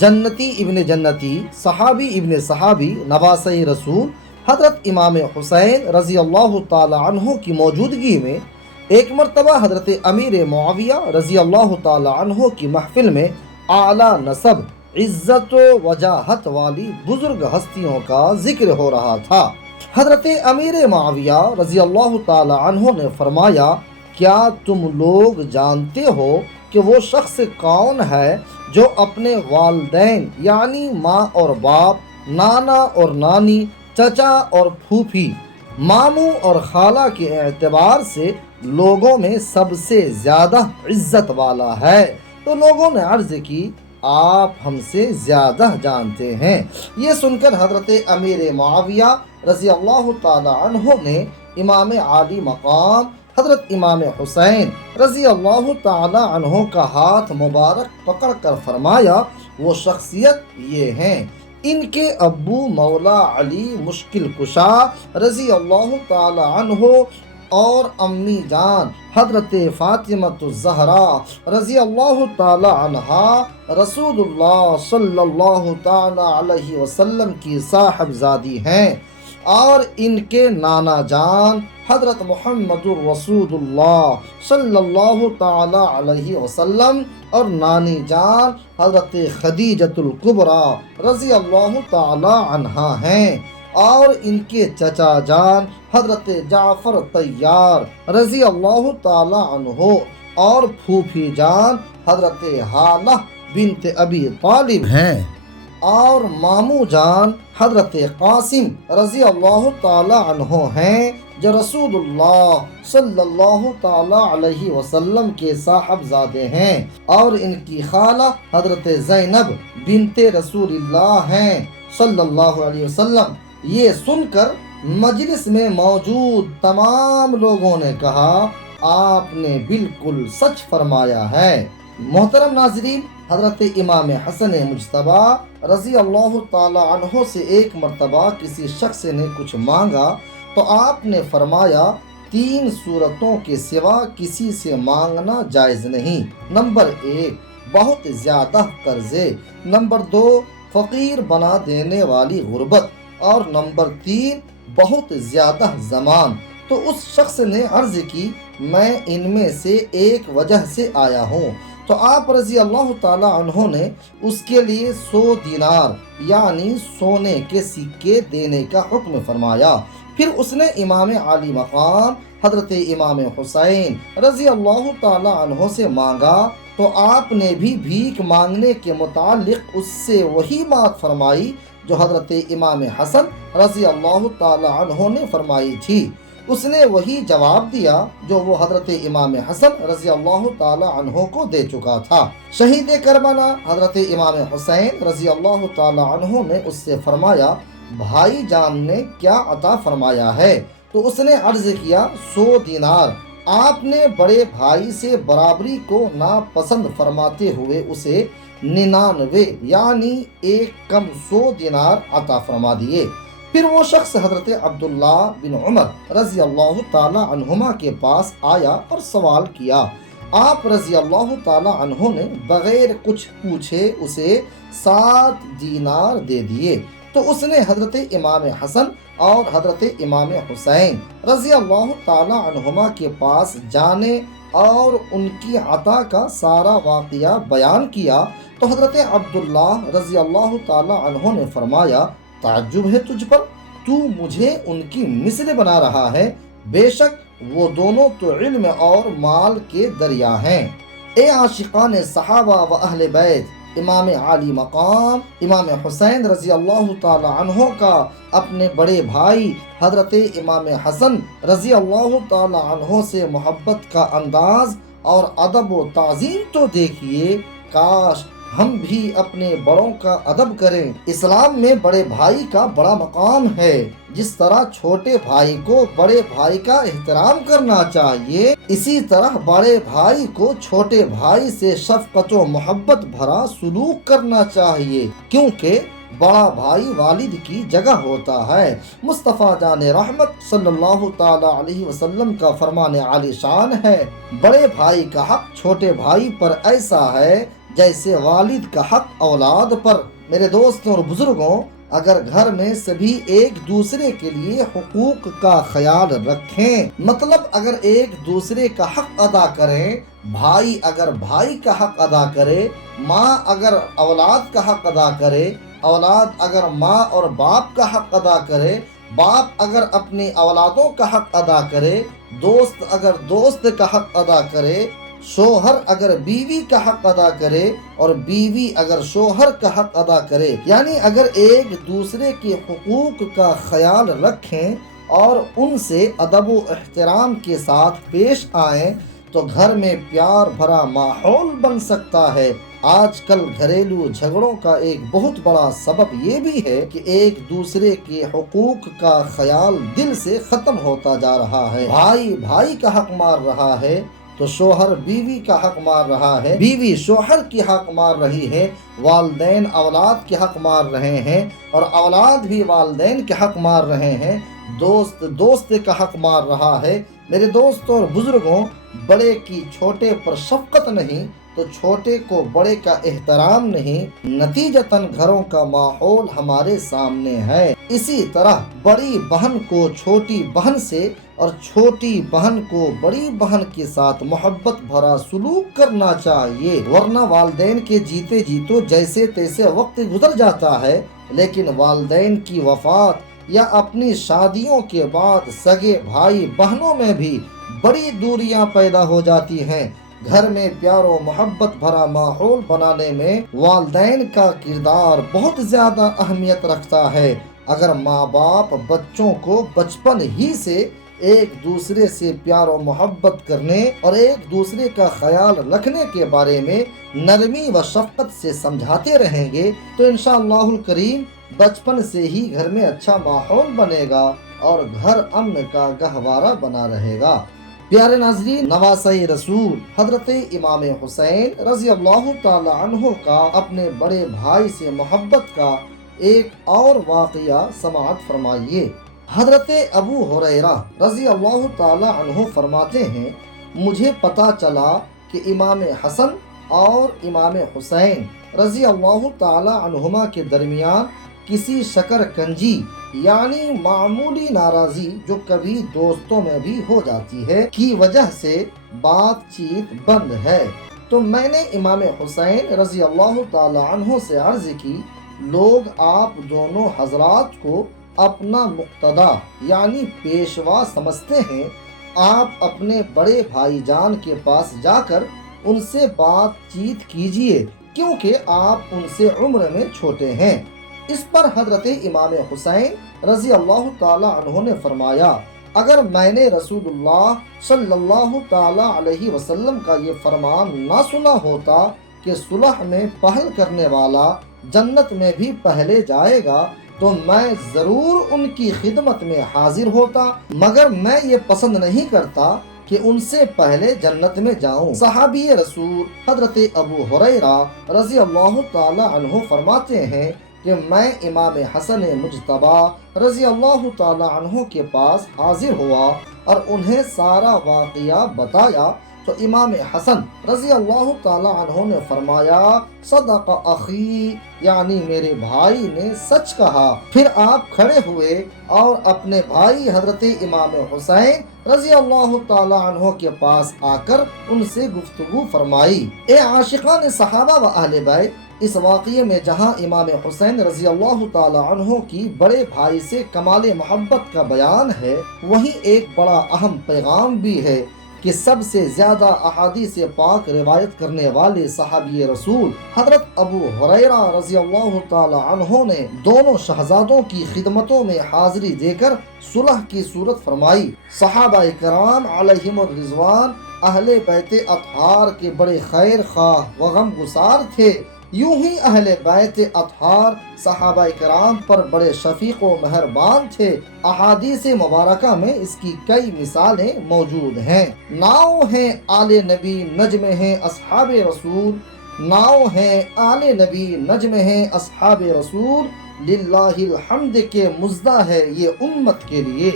جنتی ابن جنتی، صحابی ابن صحابی، نواسی رسول حضرت امام حسین رضی اللہ تعالی عنہ کی موجودگی میں ایک مرتبہ حضرت امیر معاویہ رضی اللہ تعالی عنہ کی محفل میں اعلیٰ نسب، عزت و وجاہت والی بزرگ ہستیوں کا ذکر ہو رہا تھا۔ حضرت امیر معاویہ رضی اللہ تعالی عنہ نے فرمایا، کیا تم لوگ جانتے ہو کہ وہ شخص کون ہے جو اپنے والدین یعنی ماں اور باپ، نانا اور نانی، چچا اور پھوپھی، ماموں اور خالہ کے اعتبار سے لوگوں میں سب سے زیادہ عزت والا ہے؟ تو لوگوں نے عرض کی، آپ ہم سے زیادہ جانتے ہیں۔ یہ سن کر حضرت امیر معاویہ رضی اللہ تعالی عنہ نے امام عالی مقام حضرت امام حسین رضی اللہ تعالی عنہ کا ہاتھ مبارک پکڑ کر فرمایا، وہ شخصیت یہ ہیں، ان کے ابو مولا علی مشکل کشا رضی اللہ تعالی عنہ اور امی جان حضرت فاطمۃ الزہرا رضی اللہ تعالی عنہا رسول اللہ صلی اللہ تعالی علیہ وسلم کی صاحبزادی ہیں، اور ان کے نانا جان حضرت محمد الرسول اللہ صلی اللہ تعالی علیہ وسلم اور نانی جان حضرت خدیجۃ الکبریٰ رضی اللہ تعالی عنہا ہیں، اور ان کے چچا جان حضرت جعفر طیار رضی اللہ تعالی عنہ اور پھوپھی جان حضرت حالہ بنت ابی طالب ہیں، اور ماموں جان حضرت قاسم رضی اللہ تعالی عنہ ہیں، جو رسول اللہ صلی اللہ تعالی علیہ وسلم کے صاحبزادے ہیں، اور ان کی خالہ حضرت زینب بنت رسول اللہ ہیں صلی اللہ علیہ وسلم۔ یہ سن کر مجلس میں موجود تمام لوگوں نے کہا، آپ نے بالکل سچ فرمایا ہے۔ محترم ناظرین، حضرت امام حسن مجتبیٰ رضی اللہ تعالی عنہ سے ایک مرتبہ کسی شخص نے کچھ مانگا تو آپ نے فرمایا، 3 صورتوں کے سوا کسی سے مانگنا جائز نہیں۔ نمبر 1، بہت زیادہ قرضے، نمبر 2، فقیر بنا دینے والی غربت، اور نمبر 3، بہت زیادہ زمان۔ تو اس شخص نے عرض کی، میں ان میں سے ایک وجہ سے آیا ہوں۔ تو آپ رضی اللہ تعالی عنہ نے اس کے لیے 100 دینار یعنی سونے کے سکے دینے کا حکم فرمایا۔ پھر اس نے امام عالی مقام حضرت امام حسین رضی اللہ تعالی عنہ سے مانگا، تو آپ نے بھی بھیک مانگنے کے متعلق اس سے وہی بات فرمائی جو حضرت امام حسن رضی اللہ تعالی عنہ نے فرمائی تھی۔ اس نے وہی جواب دیا جو وہ حضرت امام حسن رضی اللہ تعالی عنہ کو دے چکا تھا۔ شہید کربلا حضرت امام حسین رضی اللہ تعالی عنہ نے اس سے فرمایا، بھائی جان نے کیا عطا فرمایا ہے؟ تو اس نے عرض کیا، 100 دینار۔ آپ نے بڑے بھائی سے برابری کو ناپسند فرماتے ہوئے اسے 99 یعنی ایک کم 100 دینار عطا فرما دیے۔ پھر وہ شخص حضرت عبداللہ بن عمر رضی اللہ تعالی عنہما کے پاس آیا اور سوال کیا۔ آپ رضی اللہ تعالی عنہ نے بغیر کچھ پوچھے اسے 7 دینار دے دیے۔ تو اس نے حضرت امام حسن اور حضرت امام حسین رضی اللہ تعالی عنہما کے پاس جانے اور ان کی عطا کا سارا واقعہ بیان کیا تو حضرت عبداللہ رضی اللہ تعالی عنہ نے فرمایا، تعجب ہے تجھ پر، تو مجھے ان کی مثل بنا رہا ہے، بے شک وہ دونوں تو علم اور مال کے دریا ہیں۔ اے عاشقان صحابہ و اہل بیت، امام عالی مقام امام حسین رضی اللہ تعالی عنہ کا اپنے بڑے بھائی حضرت امام حسن رضی اللہ تعالی عنہ سے محبت کا انداز اور ادب و تعظیم تو دیکھیے، کاش ہم بھی اپنے بڑوں کا ادب کریں۔ اسلام میں بڑے بھائی کا بڑا مقام ہے، جس طرح چھوٹے بھائی کو بڑے بھائی کا احترام کرنا چاہیے، اسی طرح بڑے بھائی کو چھوٹے بھائی سے شفقت و محبت بھرا سلوک کرنا چاہیے، کیونکہ بڑا بھائی والد کی جگہ ہوتا ہے۔ مصطفیٰ جان رحمت صلی اللہ تعالی علیہ وسلم کا فرمان عالی شان ہے، بڑے بھائی کا حق چھوٹے بھائی پر ایسا ہے جیسے والد کا حق اولاد پر۔ میرے دوستوں اور بزرگوں، اگر گھر میں سبھی ایک دوسرے کے لیے حقوق کا خیال رکھیں، مطلب اگر ایک دوسرے کا حق ادا کریں، بھائی اگر بھائی کا حق ادا کرے، ماں اگر اولاد کا حق ادا کرے، اولاد اگر ماں اور باپ کا حق ادا کرے، باپ اگر اپنی اولادوں کا حق ادا کرے، دوست اگر دوست کا حق ادا کرے، شوہر اگر بیوی کا حق ادا کرے اور بیوی اگر شوہر کا حق ادا کرے، یعنی اگر ایک دوسرے کے حقوق کا خیال رکھیں اور ان سے ادب و احترام کے ساتھ پیش آئیں تو گھر میں پیار بھرا ماحول بن سکتا ہے۔ آج کل گھریلو جھگڑوں کا ایک بہت بڑا سبب یہ بھی ہے کہ ایک دوسرے کے حقوق کا خیال دل سے ختم ہوتا جا رہا ہے۔ بھائی بھائی کا حق مار رہا ہے تو شوہر بیوی کا حق مار رہا ہے، بیوی شوہر کی حق مار رہی ہے، والدین اولاد کے حق مار رہے ہیں اور اولاد بھی والدین کے حق مار رہے ہیں، دوست دوست کا حق مار رہا ہے۔ میرے دوستوں اور بزرگوں، بڑے کی چھوٹے پر شفقت نہیں تو چھوٹے کو بڑے کا احترام نہیں، نتیجتاً گھروں کا ماحول ہمارے سامنے ہے۔ اسی طرح بڑی بہن کو چھوٹی بہن سے اور چھوٹی بہن کو بڑی بہن کے ساتھ محبت بھرا سلوک کرنا چاہیے، ورنہ والدین کے جیتے جیتو جیسے تیسے وقت گزر جاتا ہے، لیکن والدین کی وفات یا اپنی شادیوں کے بعد سگے بھائی بہنوں میں بھی بڑی دوریاں پیدا ہو جاتی ہیں۔ گھر میں پیار و محبت بھرا ماحول بنانے میں والدین کا کردار بہت زیادہ اہمیت رکھتا ہے۔ اگر ماں باپ بچوں کو بچپن ہی سے ایک دوسرے سے پیار و محبت کرنے اور ایک دوسرے کا خیال رکھنے کے بارے میں نرمی و شفقت سے سمجھاتے رہیں گے تو انشاءاللہ الکریم بچپن سے ہی گھر میں اچھا ماحول بنے گا اور گھر امن کا گہوارہ بنا رہے گا۔ پیارے ناظرین، نواسہ رسول حضرت امام حسین رضی اللہ تعالی عنہ کا اپنے بڑے بھائی سے محبت کا ایک اور واقعہ سماعت فرمائیے۔ حضرت ابو ہریرہ رضی اللہ تعالی عنہ فرماتے ہیں، مجھے پتا چلا کہ امام حسن اور امام حسین رضی اللہ تعالی عنہما کے درمیان کسی شکر کنجی یعنی معمولی ناراضی جو کبھی دوستوں میں بھی ہو جاتی ہے کی وجہ سے بات چیت بند ہے، تو میں نے امام حسین رضی اللہ تعالی عنہ سے عرض کی، لوگ آپ دونوں حضرات کو اپنا مقتدا یعنی پیشوا سمجھتے ہیں، آپ اپنے بڑے بھائی جان کے پاس جا کر ان سے بات چیت کیجئے کیونکہ آپ ان سے عمر میں چھوٹے ہیں۔ اس پر حضرت امام حسین رضی اللہ تعالی عنہ نے فرمایا، اگر میں نے رسول اللہ صلی اللہ تعالی علیہ وسلم کا یہ فرمان نہ سنا ہوتا کہ صلح میں پہل کرنے والا جنت میں بھی پہلے جائے گا تو میں ضرور ان کی خدمت میں حاضر ہوتا، مگر میں یہ پسند نہیں کرتا کہ ان سے پہلے جنت میں جاؤں۔ صحابی رسول حضرت ابو ہریرہ رضی اللہ تعالی عنہ فرماتے ہیں کہ میں امام حسن مجتبی رضی اللہ تعالی عنہ کے پاس حاضر ہوا اور انہیں سارا واقعہ بتایا تو امام حسن رضی اللہ تعالی عنہ نے فرمایا، صدق اخی، یعنی میرے بھائی نے سچ کہا۔ پھر آپ کھڑے ہوئے اور اپنے بھائی حضرت امام حسین رضی اللہ تعالی عنہ کے پاس آ کر ان سے گفتگو فرمائی۔ اے عاشقان صحابہ و اہل بیت، اس واقعے میں جہاں امام حسین رضی اللہ تعالی عنہ کی بڑے بھائی سے کمال محبت کا بیان ہے، وہیں ایک بڑا اہم پیغام بھی ہے کہ سب سے زیادہ احادیث پاک روایت کرنے والے صحابی رسول حضرت ابو ہریرہ رضی اللہ تعالی عنہ نے دونوں شہزادوں کی خدمتوں میں حاضری دے کر صلح کی صورت فرمائی۔ صحابہ کرام علیہم الرضوان اہل بیت اطہار کے بڑے خیر خواہ و غم گسار تھے، یوں ہی اہل بیت اطہار صحابہ کرام پر بڑے شفیق و مہربان تھے۔ احادیث مبارکہ میں اس کی کئی مثالیں موجود ہیں۔ ناؤ ہیں آل نبی نجم ہیں اصحاب رسول، ناؤ ہیں آل نبی نجم ہیں اصحاب رسول، للہ الحمد کے مزدہ ہے یہ امت کے لیے۔